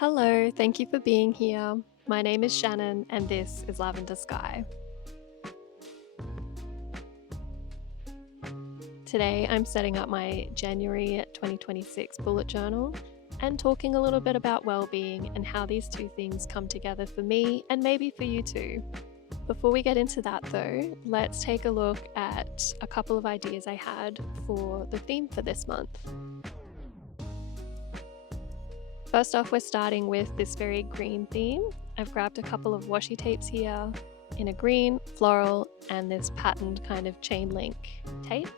Hello, thank you for being here. My name is Shannon and this is Lavender Sky. Today I'm setting up my January 2026 bullet journal and talking a little bit about well-being and how these two things come together for me and maybe for you too. Before we get into that though, let's take a look at a couple of ideas I had for the theme for this month. First off, we're starting with this very green theme. I've grabbed a couple of washi tapes here in a green, floral, and this patterned kind of chain link tape.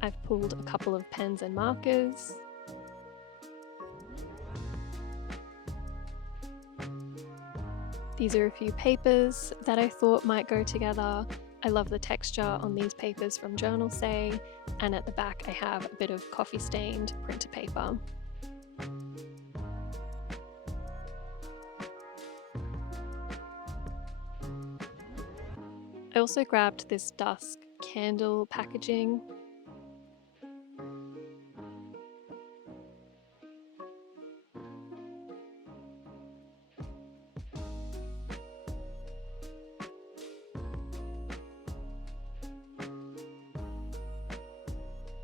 I've pulled a couple of pens and markers. These are a few papers that I thought might go together. I love the texture on these papers from Journal Say, and at the back I have a bit of coffee stained printer paper. I also grabbed this dusk candle packaging.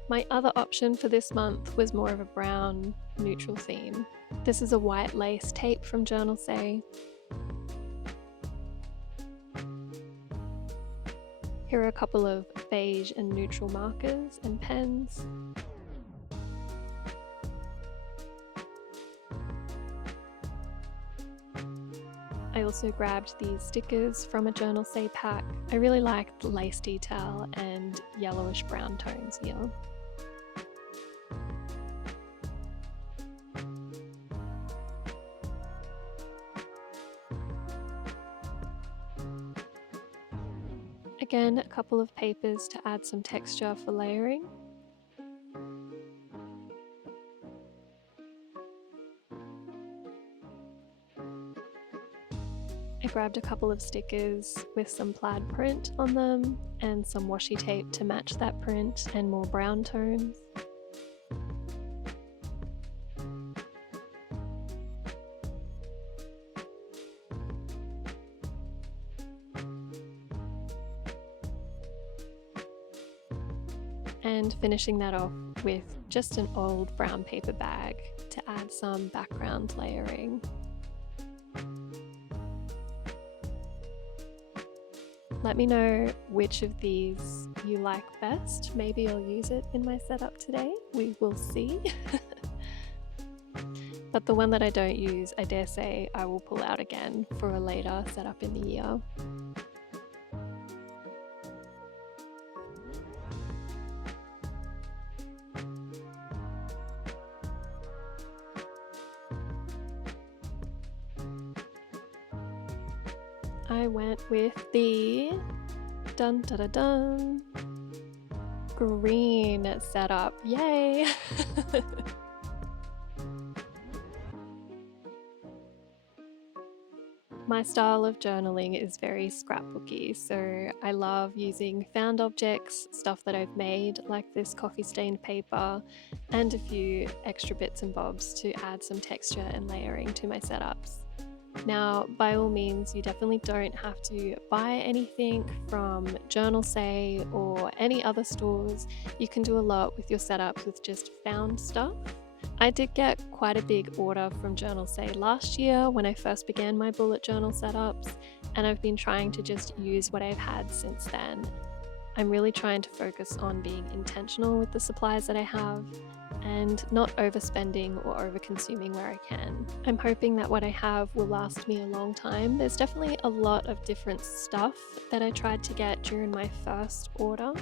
My other option for this month was more of a brown neutral theme. This is a white lace tape from Journal Say. Here are a couple of beige and neutral markers and pens. I also grabbed these stickers from a Journal Say pack. I really like the lace detail and yellowish brown tones here. Again, a couple of papers to add some texture for layering. I grabbed a couple of stickers with some plaid print on them and some washi tape to match that print and more brown tones. And finishing that off with just an old brown paper bag to add some background layering. Let me know which of these you like best. Maybe I'll use it in my setup today. We will see. But the one that I don't use, I dare say I will pull out again for a later setup in the year. I went with the green setup. Yay! My style of journaling is very scrapbooky, so I love using found objects, stuff that I've made, like this coffee stained paper, and a few extra bits and bobs to add some texture and layering to my setups. Now, by all means, you definitely don't have to buy anything from Journal Say or any other stores. You can do a lot with your setups with just found stuff. I did get quite a big order from Journal Say last year when I first began my bullet journal setups, and I've been trying to just use what I've had since then. I'm really trying to focus on being intentional with the supplies that I have and not overspending or over-consuming where I can. I'm hoping that what I have will last me a long time. There's definitely a lot of different stuff that I tried to get during my first order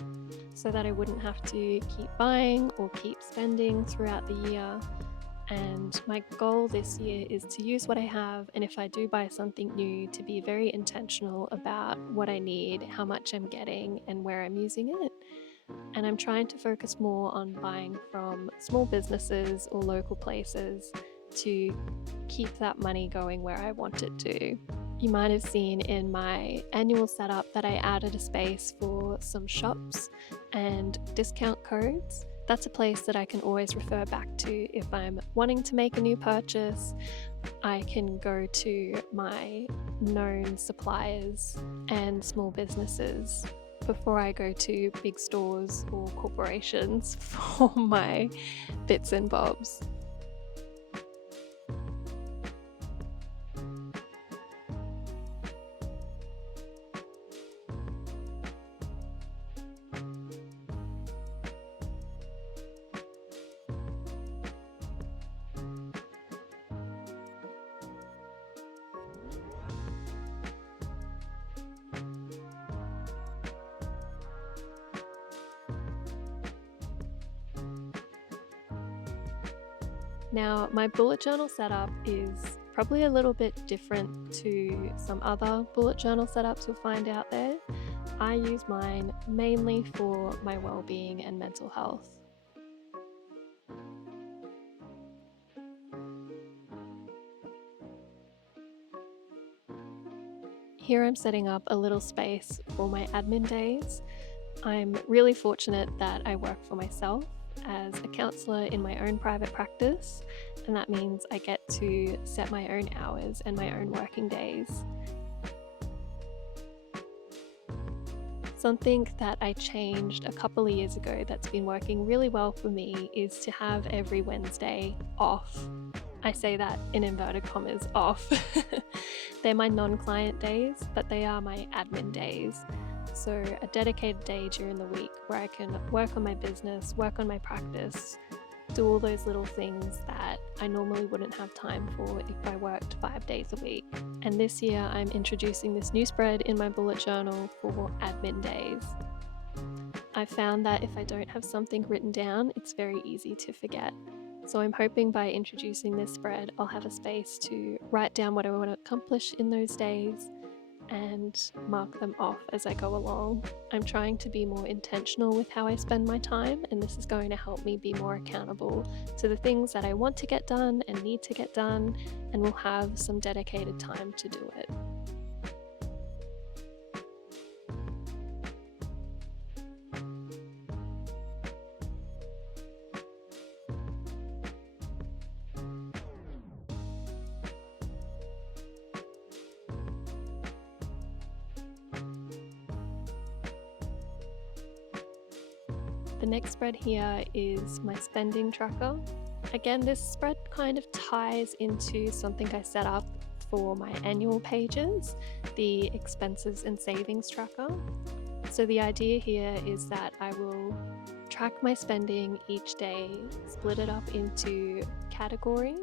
so that I wouldn't have to keep buying or keep spending throughout the year. And my goal this year is to use what I have, and if I do buy something new, to be very intentional about what I need, how much I'm getting, and where I'm using it. And I'm trying to focus more on buying from small businesses or local places to keep that money going where I want it to. You might have seen in my annual setup that I added a space for some shops and discount codes. That's a place that I can always refer back to if I'm wanting to make a new purchase. I can go to my known suppliers and small businesses before I go to big stores or corporations for my bits and bobs. Now, my bullet journal setup is probably a little bit different to some other bullet journal setups you'll find out there. I use mine mainly for my well-being and mental health. Here I'm setting up a little space for my admin days. I'm really fortunate that I work for myself as a counsellor in my own private practice, and that means I get to set my own hours and my own working days. Something that I changed a couple of years ago that's been working really well for me is to have every Wednesday off. I say that in inverted commas, off. They're my non-client days, but they are my admin days. So a dedicated day during the week where I can work on my business, work on my practice, do all those little things that I normally wouldn't have time for if I worked 5 days a week. And this year I'm introducing this new spread in my bullet journal for admin days. I found that if I don't have something written down, it's very easy to forget. So I'm hoping by introducing this spread, I'll have a space to write down what I want to accomplish in those days and mark them off as I go along. I'm trying to be more intentional with how I spend my time, and this is going to help me be more accountable to the things that I want to get done and need to get done, and will have some dedicated time to do it. The next spread here is my spending tracker. Again, this spread kind of ties into something I set up for my annual pages, the expenses and savings tracker. So the idea here is that I will track my spending each day, split it up into categories,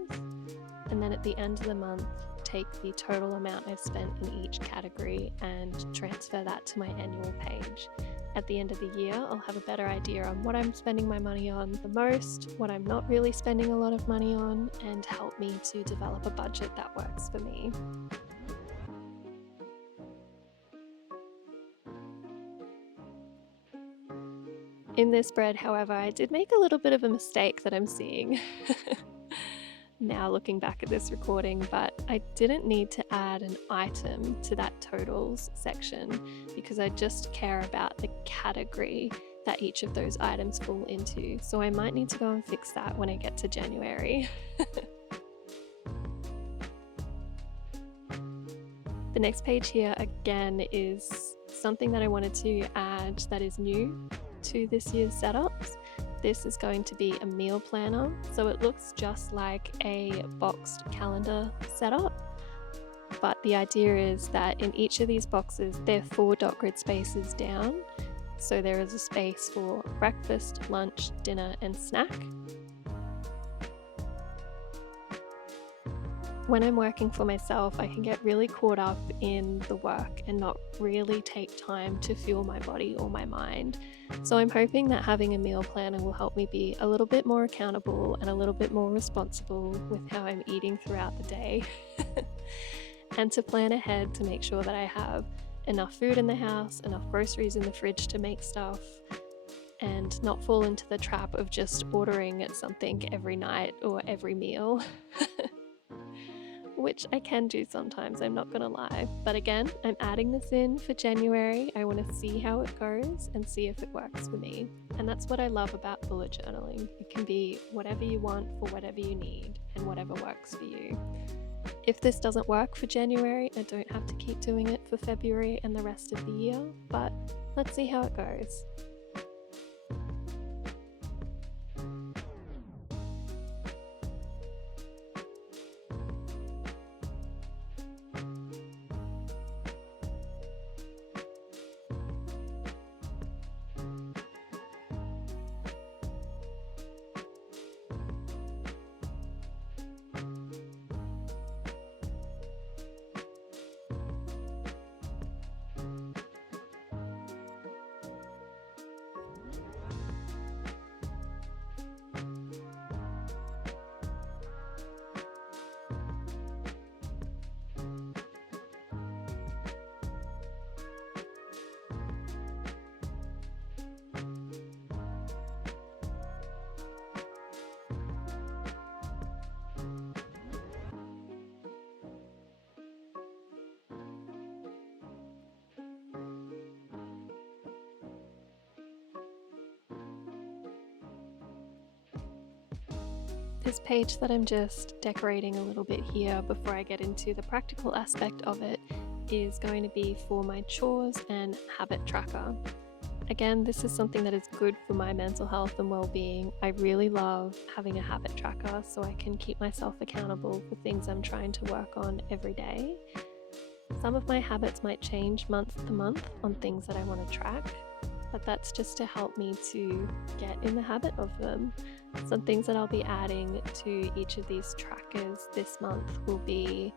and then at the end of the month, take the total amount I've spent in each category and transfer that to my annual page. At the end of the year, I'll have a better idea on what I'm spending my money on the most, what I'm not really spending a lot of money on, and help me to develop a budget that works for me. In this spread, however, I did make a little bit of a mistake that I'm seeing now looking back at this recording, but I didn't need to add an item to that totals section because I just care about the category that each of those items fall into. So I might need to go and fix that when I get to January. The next page here again is something that I wanted to add that is new to this year's setups. This is going to be a meal planner, so it looks just like a boxed calendar setup, but the idea is that in each of these boxes they're 4 dot grid spaces down, so there is a space for breakfast, lunch, dinner and snack. When I'm working for myself, I can get really caught up in the work and not really take time to fuel my body or my mind. So I'm hoping that having a meal planner will help me be a little bit more accountable and a little bit more responsible with how I'm eating throughout the day. And to plan ahead to make sure that I have enough food in the house, enough groceries in the fridge to make stuff, and not fall into the trap of just ordering something every night or every meal. which I can do sometimes, I'm not gonna lie. But again, I'm adding this in for January. I want to see how it goes and see if it works for me. And that's what I love about bullet journaling. It can be whatever you want for whatever you need and whatever works for you. If this doesn't work for January, I don't have to keep doing it for February and the rest of the year, but let's see how it goes. This page that I'm just decorating a little bit here before I get into the practical aspect of it is going to be for my chores and habit tracker. Again, this is something that is good for my mental health and well-being. I really love having a habit tracker so I can keep myself accountable for things I'm trying to work on every day. Some of my habits might change month to month on things that I want to track, but that's just to help me to get in the habit of them. Some things that I'll be adding to each of these trackers this month will be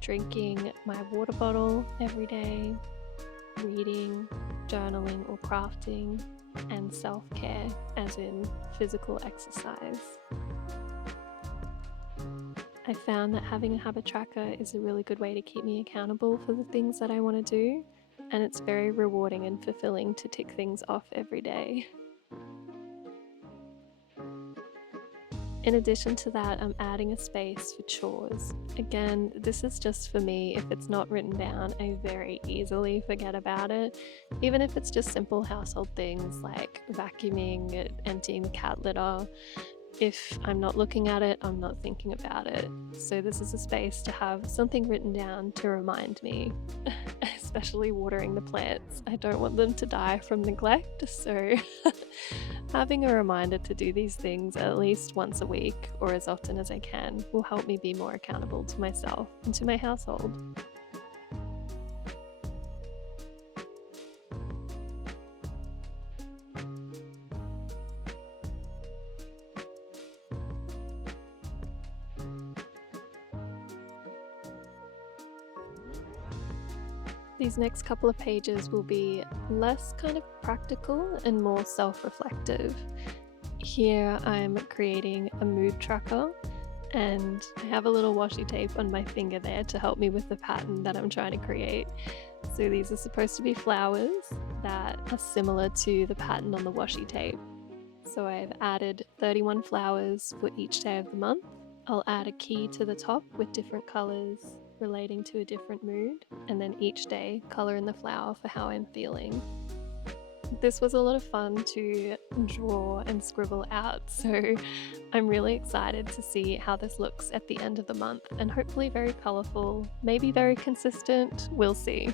drinking my water bottle every day, reading, journaling or crafting, and self-care, as in physical exercise. I found that having a habit tracker is a really good way to keep me accountable for the things that I want to do, and it's very rewarding and fulfilling to tick things off every day. In addition to that, I'm adding a space for chores. Again, this is just for me. If it's not written down, I very easily forget about it. Even if it's just simple household things like vacuuming, emptying the cat litter. If I'm not looking at it, I'm not thinking about it. So this is a space to have something written down to remind me, especially watering the plants. I don't want them to die from neglect, so having a reminder to do these things at least once a week or as often as I can will help me be more accountable to myself and to my household. These next couple of pages will be less kind of practical and more self-reflective. Here I'm creating a mood tracker, and I have a little washi tape on my finger there to help me with the pattern that I'm trying to create. So these are supposed to be flowers that are similar to the pattern on the washi tape. So I've added 31 flowers for each day of the month. I'll add a key to the top with different colors relating to a different mood, and then each day color in the flower for how I'm feeling. This was a lot of fun to draw and scribble out, so I'm really excited to see how this looks at the end of the month, and hopefully very colourful, maybe very consistent, we'll see.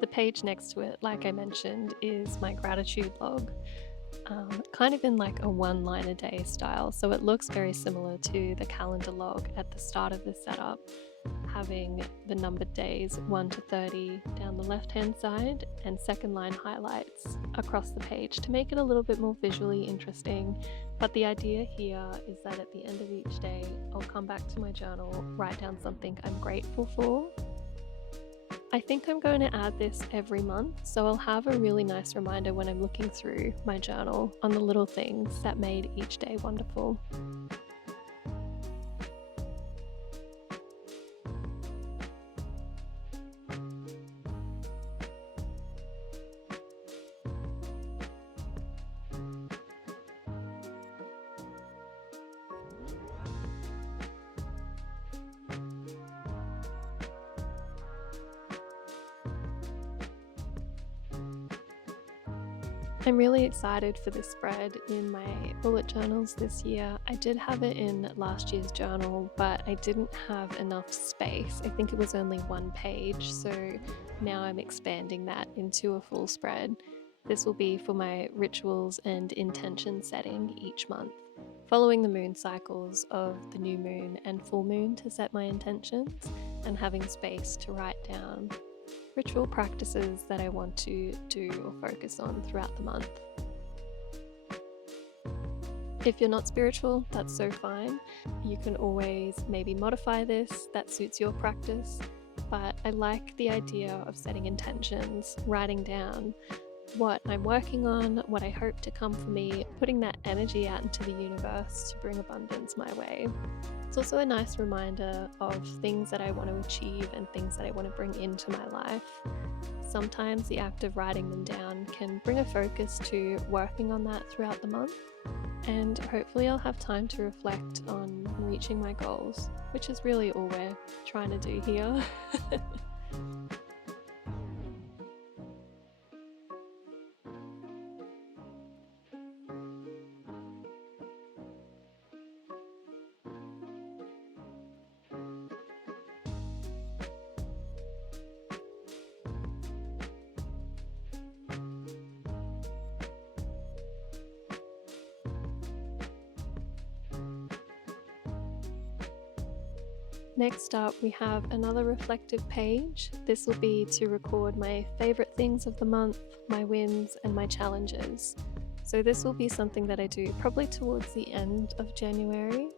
The page next to it, like I mentioned, is my gratitude log, kind of in like a one-line-a-day style, so it looks very similar to the calendar log at the start of the setup. having the numbered days 1 to 30 down the left-hand side and second line highlights across the page to make it a little bit more visually interesting. But the idea here is that at the end of each day, I'll come back to my journal, write down something I'm grateful for. I think I'm going to add this every month, so I'll have a really nice reminder when I'm looking through my journal on the little things that made each day wonderful. I'm really excited for this spread in my bullet journals this year. I did have it in last year's journal, but I didn't have enough space. I think it was only 1 page, so now I'm expanding that into a full spread. This will be for my rituals and intention setting each month, following the moon cycles of the new moon and full moon to set my intentions, and having space to write down ritual practices that I want to do or focus on throughout the month. If you're not spiritual, that's so fine. You can always maybe modify this that suits your practice, but I like the idea of setting intentions, writing down what I'm working on, what I hope to come for me, putting that energy out into the universe to bring abundance my way. It's also a nice reminder of things that I want to achieve and things that I want to bring into my life. Sometimes the act of writing them down can bring a focus to working on that throughout the month, and hopefully I'll have time to reflect on reaching my goals, which is really all we're trying to do here. Next up, we have another reflective page. This will be to record my favourite things of the month, my wins and my challenges. So this will be something that I do probably towards the end of January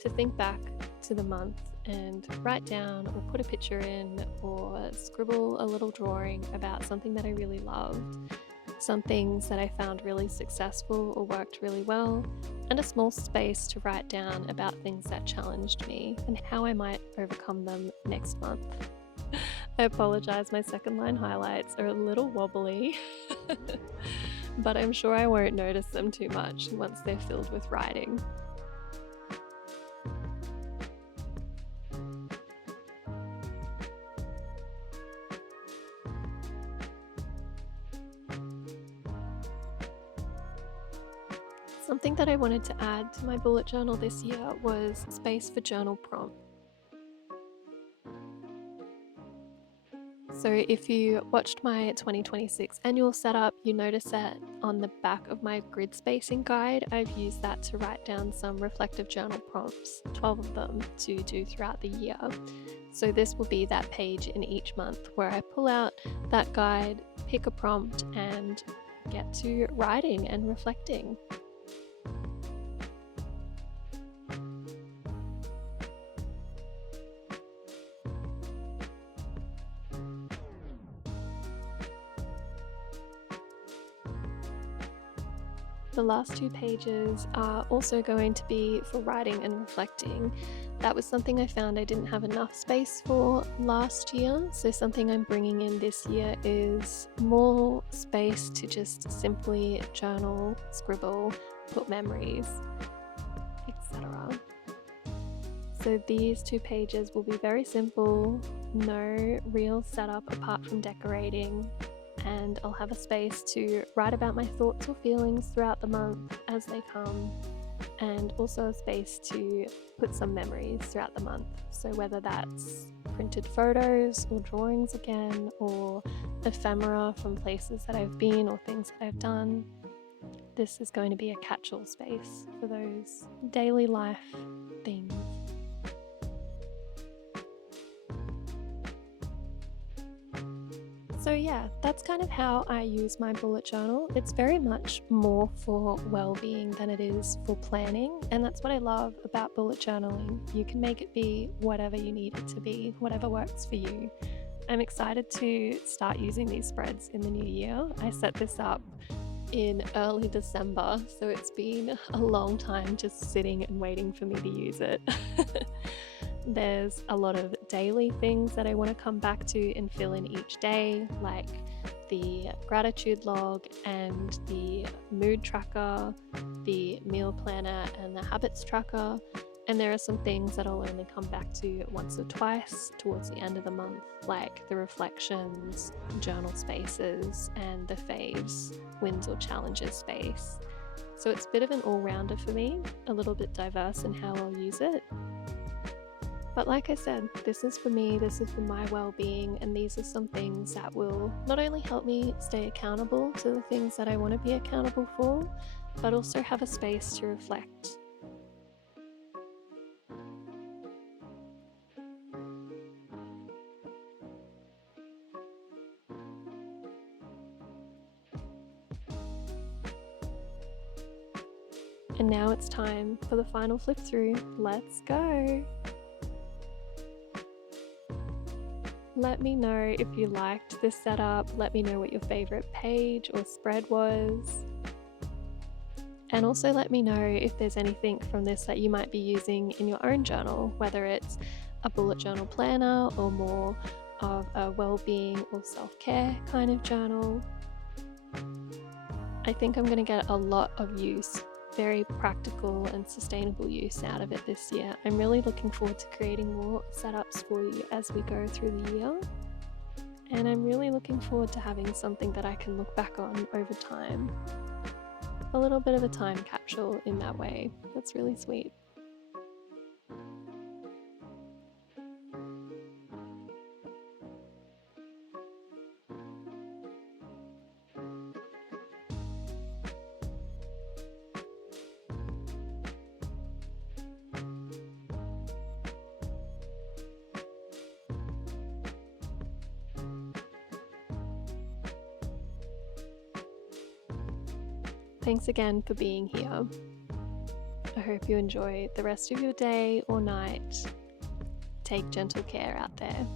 to think back to the month and write down or put a picture in or scribble a little drawing about something that I really loved, some things that I found really successful or worked really well, and a small space to write down about things that challenged me and how I might overcome them next month. I apologize, my second line highlights are a little wobbly, but I'm sure I won't notice them too much once they're filled with writing. Something that I wanted to add to my bullet journal this year was space for journal prompt. So if you watched my 2026 annual setup, you notice that on the back of my grid spacing guide, I've used that to write down some reflective journal prompts, 12 of them to do throughout the year. So this will be that page in each month where I pull out that guide, pick a prompt, and get to writing and reflecting. The last 2 pages are also going to be for writing and reflecting. That was something I found I didn't have enough space for last year, so something I'm bringing in this year is more space to just simply journal, scribble, put memories, etc. So these 2 pages will be very simple, no real setup apart from decorating, and I'll have a space to write about my thoughts or feelings throughout the month as they come, and also a space to put some memories throughout the month. So whether that's printed photos or drawings again, or ephemera from places that I've been or things that I've done, this is going to be a catch-all space for those daily life things. So yeah, that's kind of how I use my bullet journal. It's very much more for well-being than it is for planning, and that's what I love about bullet journaling. You can make it be whatever you need it to be, whatever works for you. I'm excited to start using these spreads in the new year. I set this up in early December, so it's been a long time just sitting and waiting for me to use it. There's a lot of daily things that I want to come back to and fill in each day, like the gratitude log and the mood tracker, the meal planner, and the habits tracker. And there are some things that I'll only come back to once or twice towards the end of the month, like the reflections, journal spaces, and the faves, wins or challenges space. So it's a bit of an all-rounder for me, a little bit diverse in how I'll use it. But like I said, this is for me, this is for my well-being, and these are some things that will not only help me stay accountable to the things that I want to be accountable for, but also have a space to reflect. And now it's time for the final flip through. Let's go! Let me know if you liked this setup. Let me know what your favorite page or spread was. And also let me know if there's anything from this that you might be using in your own journal, whether it's a bullet journal planner or more of a well-being or self-care kind of journal. I think I'm going to get a lot of use, very practical and sustainable use out of it this year. I'm really looking forward to creating more setups for you as we go through the year. And I'm really looking forward to having something that I can look back on over time. A little bit of a time capsule in that way. That's really sweet. Thanks again for being here. I hope you enjoy the rest of your day or night. Take gentle care out there.